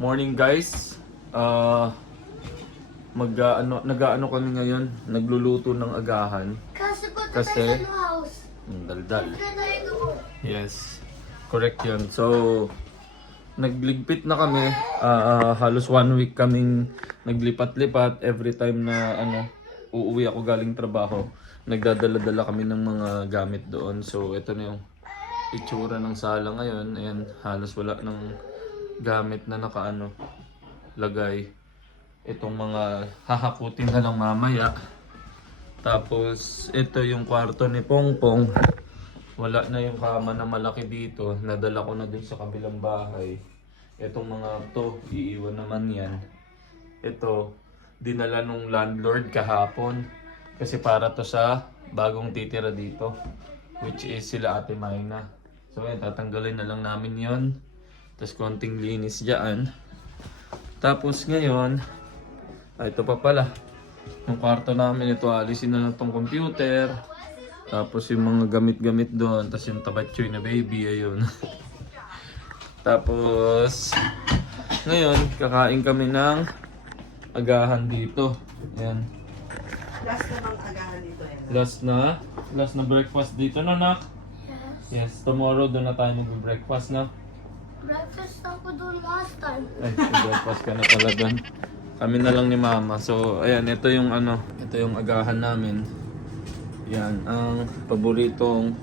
Morning guys. Nag-aano kami ngayon, nagluluto ng agahan. Kasi daldal. Yes. Correct 'yan. So nagligpit na kami. Halos 1 week kaming naglipat-lipat every time na uuwi ako galing trabaho. Nagdadala-dala kami ng mga gamit doon. So ito na yung itsura ng sala ngayon. Ayan, halos wala ng gamit na lagay. Itong mga hahakutin na lang mamaya. Tapos ito yung kwarto ni Pongpong. Wala na yung kama na malaki dito. Nadala ko na din sa kabilang bahay. Itong mga to, iiwan naman yan. Ito, dinala nung landlord kahapon. Kasi para to sa bagong titira dito. Which is sila Ate Mayna. So yan, tatanggalin na lang namin yon. Tapos konting linis dyan. Tapos ngayon, ito pa pala. Yung kwarto namin, ito alisin na lang tong computer. Tapos yung mga gamit-gamit doon. Tapos yung tabatchoy na baby, ayun. Tapos, ngayon, kakain kami ng agahan dito. Ayan. Last na bang agahan dito yan? Last na breakfast dito na, nak? Yes, tomorrow doon na tayo mag-breakfast na. Breakfast ako doon last time. Ay, breakfast ka na pala doon. Kami na lang ni Mama. So, ayan, ito yung ito yung agahan namin. Yan, ang paboritong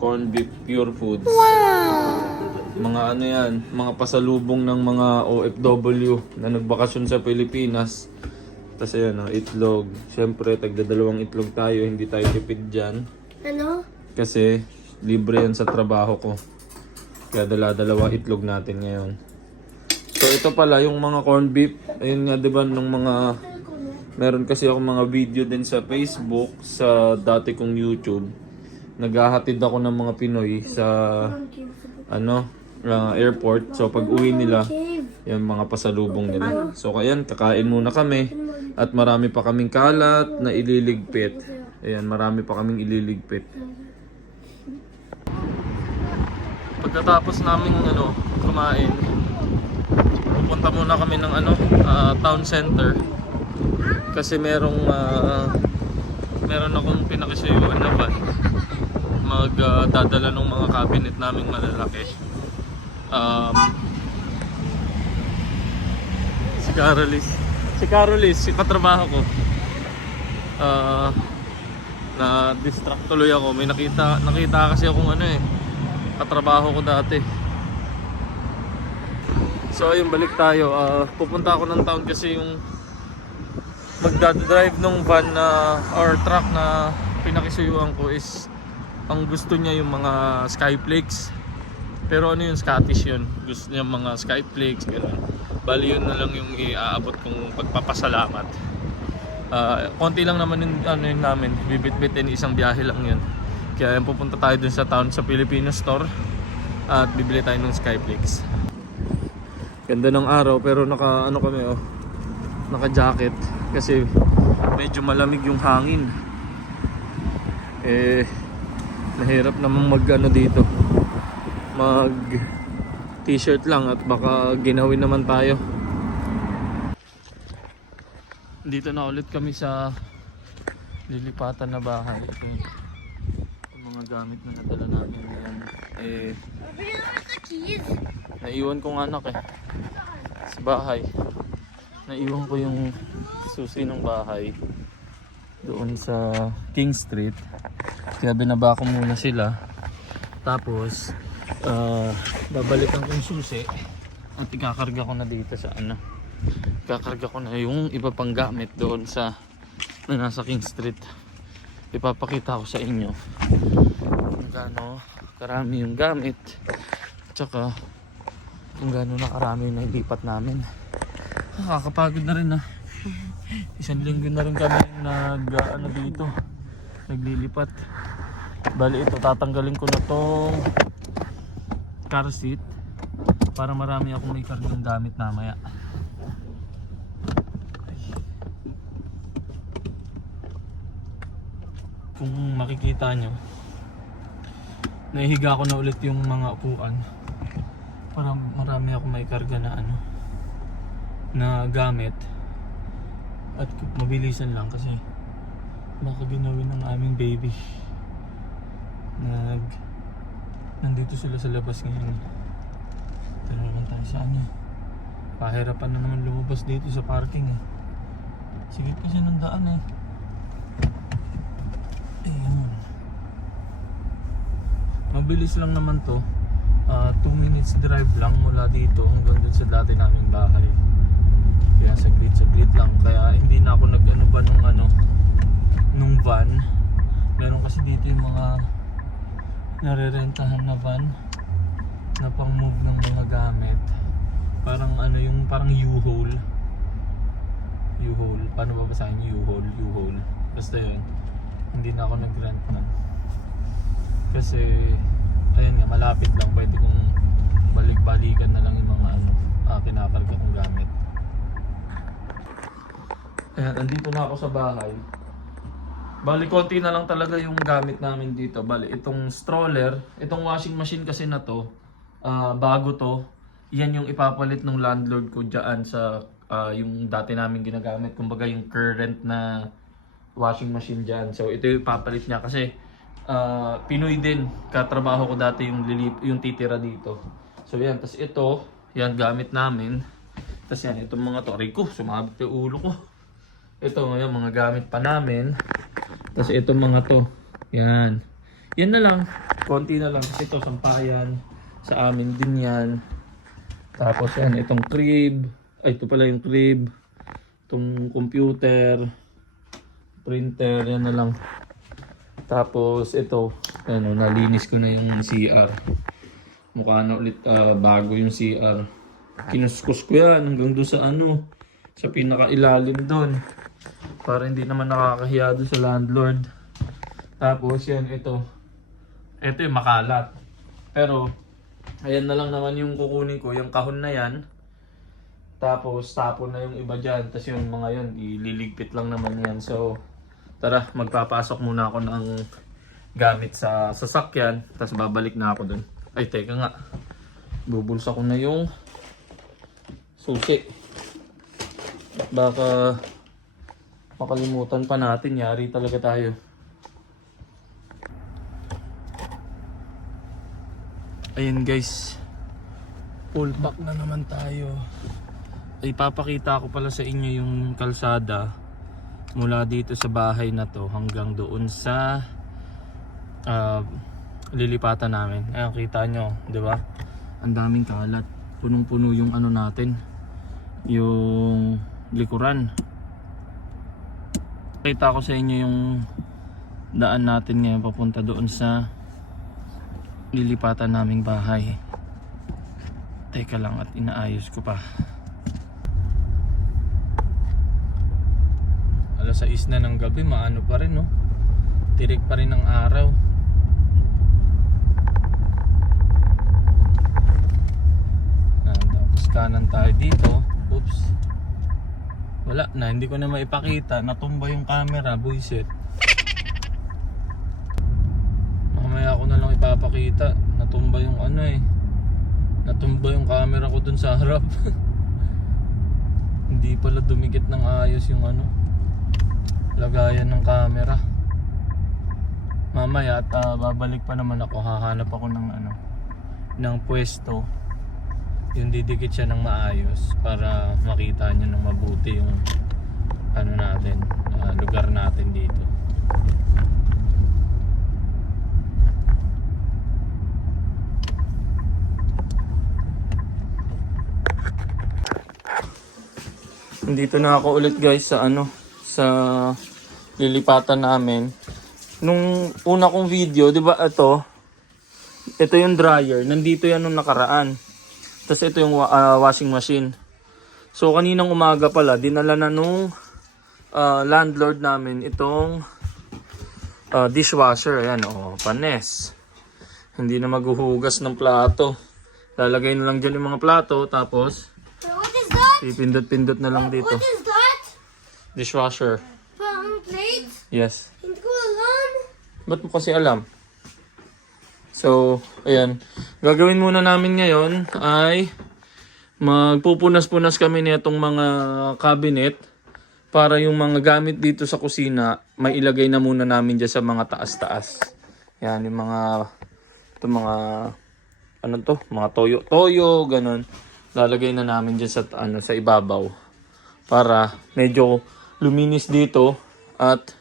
corned beef pure foods. Wow! Mga yan, mga pasalubong ng mga OFW na nagbakasyon sa Pilipinas. Tapos ayan, itlog. Siyempre, tagdadalawang itlog tayo, hindi tayo tipid dyan. Ano? Kasi, libre yan sa trabaho ko. Kaya dala-dalawa itlog natin ngayon. So ito pala yung mga corned beef. Ayun nga, 'di ba, nung mga meron kasi ako mga video din sa Facebook, sa dati kong YouTube. Naghahatid ako ng mga Pinoy sa airport. So pag uwi nila, yung mga pasalubong nila. So ayan, kakain muna kami at marami pa kaming kalat na ililigpit. Ayan, marami pa kaming ililigpit. Pagkatapos namin kumain, pupunta muna kami ng town center kasi meron akong pinakisuyuan na van magdadala ng mga cabinet naming malalaki. Si Carolis, si katrabaho ko, na distract tuloy ako. May nakita kasi akong katrabaho ko dati. So ayun, balik tayo. Pupunta ako ng town kasi yung magdadrive ng van or truck na pinakisuyuan ko is ang gusto niya yung mga Skyflakes. Pero yung Scottish yun. Gusto niya mga Skyflakes, gano'n. Bali yun na lang yung iaabot kong pagpapasalamat. Konti lang naman yung namin. Bibit-bitin, isang biyahe lang yun. Kaya pupunta tayo dun sa town sa Filipino store at bibili tayo ng Skyflakes. Ganda ng araw pero naka-jacket kasi medyo malamig yung hangin. Mahirap namang dito. Mag t-shirt lang at baka ginawin naman tayo. Dito na ulit kami sa lilipatan na bahay. Mga gamit na nadala namin ngayon. Naiwan ko ng anak sa bahay. Naiwan ko yung susi ng bahay doon sa King Street. Kaya binaba ko muna sila. Tapos babalikan ko yung susi at ikakarga ko na dito sa ikakarga ko na yung iba pang gamit doon sa nasa King Street. Ipapakita ko sa inyo kung gaano karami yung gamit tsaka kung gaano na karami yung nailipat namin. Nakakapagod na rin isang linggo na rin kami dito naglilipat. Bali ito, tatanggalin ko na tong car seat para marami akong may kargang gamit namaya. Kung makikita nyo, nahihiga ko na ulit yung mga upuan Parang marami ako may karga na ano, na gamit. At mabilisan lang kasi baka ginawin ng aming baby. Nandito sila sa labas ngayon. Pero naman tayo sa ano. Pahirapan na naman lumabas dito sa parking eh. Sige kasi ng daan eh. Ayun. Mabilis lang naman to. 2 minutes drive lang mula dito hanggang dun sa dati naming bahay. Kaya saglit lang. Kaya hindi na ako nag-ano ba nung van. Meron kasi dito yung mga narerentahan na van na pang move ng mga gamit. Parang parang U-Haul. U-Haul. Paano ba basahin U-Haul? U-Haul. Basta yun. Hindi na ako nag-rent na. Kasi ayun nga, malapit lang. Pwede kong balik-balikan na lang yung mga kinakarga kong gamit. Ayan, andito na ako sa bahay. Bali, konti na lang talaga yung gamit namin dito. Bali, itong stroller, itong washing machine kasi na to, bago to. Yan yung ipapalit ng landlord ko dyan sa yung dati namin ginagamit. Kumbaga yung current na washing machine dyan. So ito yung ipapalit niya kasi Pinoy din. Katrabaho ko dati yung titira dito. So yan, tas ito, yan gamit namin. Tas yan, itong mga to. Aray ko, sumabit yung ulo ko. Ito yung mga gamit pa namin. Tas itong mga to. Yan. Yan na lang. Konti na lang. Kasi ito, sampayan. Sa amin din yan. Tapos yan, itong crib. Ay, ito pala yung crib. Itong computer. Printer, yan na lang. Tapos ito, nalinis ko na yung CR. Mukha na ulit bago yung CR. Kinuskus ko yan hanggang doon sa pinakailalim doon. Para hindi naman nakakahiya doon sa landlord. Tapos yan, ito. Ito yung makalat. Pero, ayan na lang naman yung kukunin ko, yung kahon na yan. Tapos tapon na yung iba dyan. Tapos yung mga yun, ililigpit lang naman yan. So, tara, magpapasok muna ako ng gamit sa sasakyan. Tapos babalik na ako dun. Ay, teka nga. Bubulsa ko na yung susi. Baka makalimutan pa natin. Yari talaga tayo. Ayun guys. Full pack na naman tayo. Ipapakita ko pala sa inyo yung kalsada mula dito sa bahay na to hanggang doon sa lilipatan namin. Ayun, kita nyo, di ba? Ang daming kalat. Punong-puno yung natin. Yung likuran. Kita ko sa inyo yung daan natin ngayon papunta doon sa lilipatan naming bahay. Teka lang at inaayos ko pa. Alas 6 na ng gabi, maano pa rin, no? Tirik pa rin ang araw. Tapos kanan tayo dito. Oops. Wala na, hindi ko na maipakita. Natumba yung camera, buisit. Mamaya ako na lang ipapakita. Natumba yung natumba yung camera ko dun sa harap. Hindi pala dumikit ng ayos yung lagayan ng camera. Mamaya at babalik pa naman ako. Hahanap ako ng pwesto. Yung didikit siya ng maayos para makita nyo ng mabuti yung natin, lugar natin dito. Dito na ako ulit guys sa sa lilipatan namin. Nung una kong video, 'di ba ito yung dryer, nandito yan nung nakaraan. Tapos ito yung washing machine. So kaninang umaga pala, dinala na nung landlord namin itong dishwasher. Ayan, panes. Hindi na maghuhugas ng plato. Lalagay na lang dyan yung mga plato, tapos What is that? pipindot-pindot na lang dito. What is that? Dishwasher. Plates? Yes. Hindi ko alam. Ba't mo kasi alam? So, ayan. Gagawin muna namin ngayon ay magpupunas-punas kami nitong mga cabinet para yung mga gamit dito sa kusina, may ilagay na muna namin dyan sa mga taas-taas. Yan, yung mga, ito mga, ano to, mga toyo-toyo, ganun. Lalagay na namin dyan sa, sa ibabaw. Para medyo luminis dito at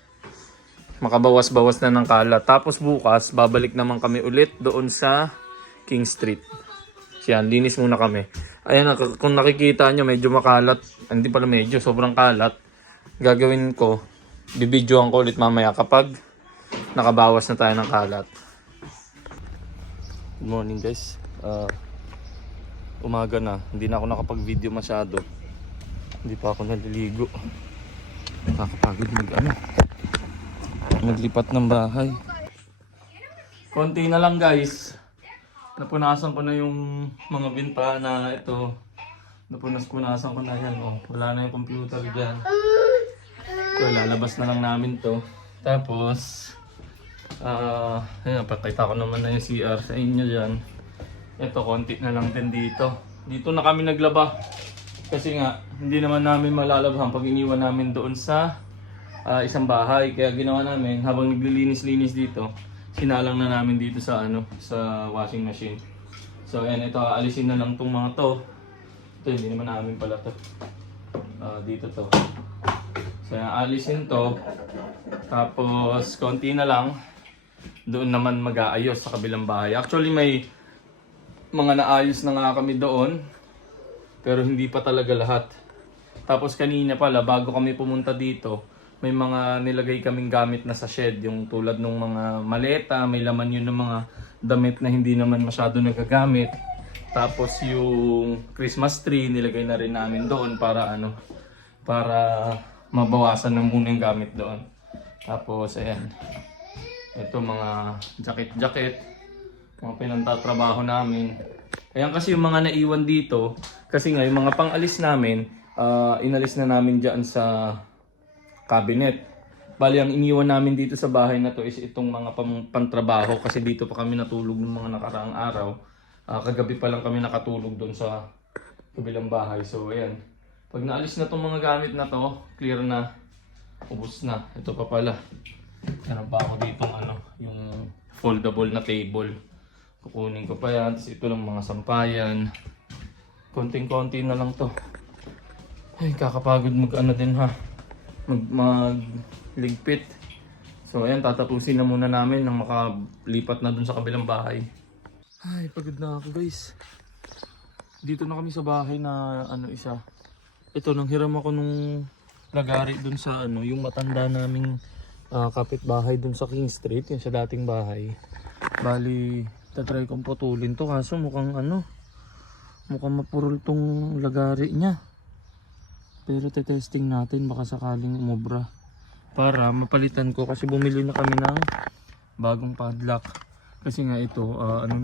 makabawas-bawas na ng kalat. Tapos bukas, babalik naman kami ulit doon sa King Street. Yan, linis muna kami. Ayan, kung nakikita nyo, medyo makalat. Hindi pala medyo, sobrang kalat. Gagawin ko, bibidyoan ko ulit mamaya kapag nakabawas na tayo ng kalat. Good morning guys. Umaga na, hindi na ako nakapag-video masyado. Hindi pa ako naliligo. Nakakapagod maglipat ng bahay. Konti na lang guys. Napunasan ko na yung mga bintana. Ito, napunas-punasan ko na yan. Oh, wala na yung computer dyan. So, lalabas na lang namin to. Tapos, ayan, pakita ko naman na yung CR sa inyo dyan. Ito, konti na lang din dito. Dito na kami naglaba. Kasi nga, hindi naman namin malalabhan pag iniwan namin doon sa isang bahay. Kaya ginawa namin, habang naglilinis-linis dito, sinalang na namin dito sa sa washing machine. So ayan, ito aalisin na lang tong mga to. Ito hindi naman namin pala to. Dito to. So ayan, aalisin to. Tapos konti na lang. Doon naman mag-aayos sa kabilang bahay. Actually may mga naayos na nga kami doon. Pero hindi pa talaga lahat. Tapos kanina pala, bago kami pumunta dito, may mga nilagay kaming gamit na sa shed, yung tulad ng mga maleta, may laman yun ng mga damit na hindi naman masyado nagagamit. Tapos yung Christmas tree, nilagay na rin namin doon para para mabawasan na muna yung gamit doon. Tapos ayan, ito mga jacket-jacket, mga pinantatrabaho namin. Ayan kasi yung mga naiwan dito, kasi nga yung mga pang-alis namin, inalis na namin dyan sa cabinet. Bali, ang iniwan namin dito sa bahay na to is itong mga pantrabaho kasi dito pa kami natulog ng mga nakaraang araw. Kagabi pa lang kami nakatulog doon sa kabilang bahay. So, ayan. Pag naalis na itong mga gamit na to, clear na. Ubus na. Ito pa pala. Meron pa ako dito yung foldable na table. Kukunin ko pa yan. Tapos ito lang mga sampayan. Konting-konti na lang to. Ay, kakapagod din ha. Magligpit. So ayan, tatapusin na muna namin nang makalipat na dun sa kabilang bahay. Ay, pagod na ako guys. Dito na kami sa bahay na isa. Ito, nang hiram ako nung lagari dun sa yung matanda naming kapitbahay dun sa King Street, yung sa dating bahay. Bali, tatry kong putulin to kaso mukhang mukhang mapurol tong lagari niya. Pero testing natin baka sakaling umubra para mapalitan ko kasi bumili na kami ng bagong padlock kasi nga ito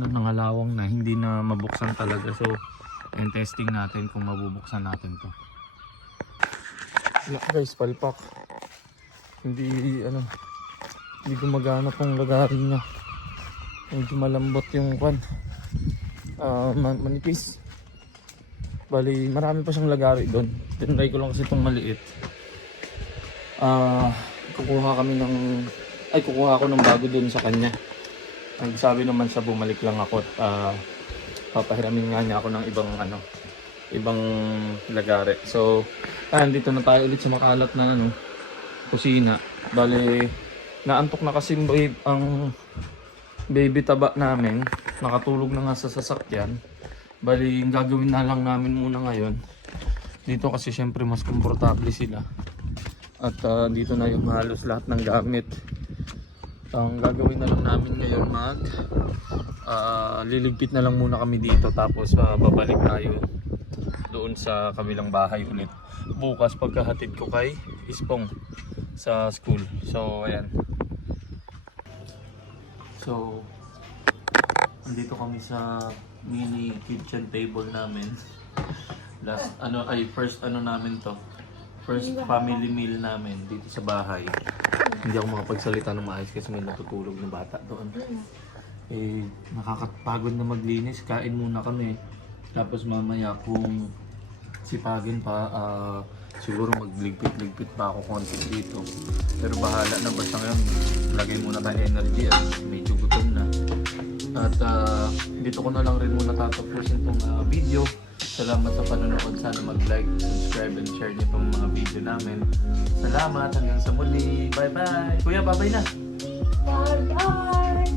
nangalawang na, hindi na mabuksan talaga. So and testing natin kung mabubuksan natin to. Yeah, guys, palpak. Hindi gumagana pong lagari niya. Medyo malambot yung manipis. Bali, marami pa siyang lagari doon. Tinry ko lang kasi itong maliit. Kukuha ko ng bago doon sa kanya. Nagsabi naman siya bumalik lang ako at papahiramin nga niya ako ng ibang lagari. So, dito na tayo ulit sa makalat na kusina. Bali, naantok na kasi ang baby taba namin. Nakatulog na nga sa sasakyan. Bali, yung gagawin na lang namin muna ngayon. Dito kasi syempre mas komportable sila. At dito na yung halos lahat ng gamit. Ang gagawin na lang namin ngayon liligpit na lang muna kami dito. Tapos babalik tayo doon sa kabilang bahay ulit. Bukas pagkahatid ko kay Ispong sa school. So, ayan. So, andito kami sa mini kitchen table namin. First namin to. First family meal namin dito sa bahay. Hindi ako makapagsalita ng maayos kasi may natutulog na bata doon. Eh, nakakapagod na maglinis. Kain muna kami. Tapos mamaya kung sipagin pa, siguro magligpit-ligpit pa ako konti dito. Pero bahala na, basta ngayon lagay muna tayo energy at medyo gutom na. At dito ko na lang rin muna tatapusin tong video. Salamat sa panonood. Sana mag-like, subscribe, and share niyo tong mga video namin. Salamat, hanggang sa muli. Bye-bye! Kuya, bye-bye na! Bye-bye!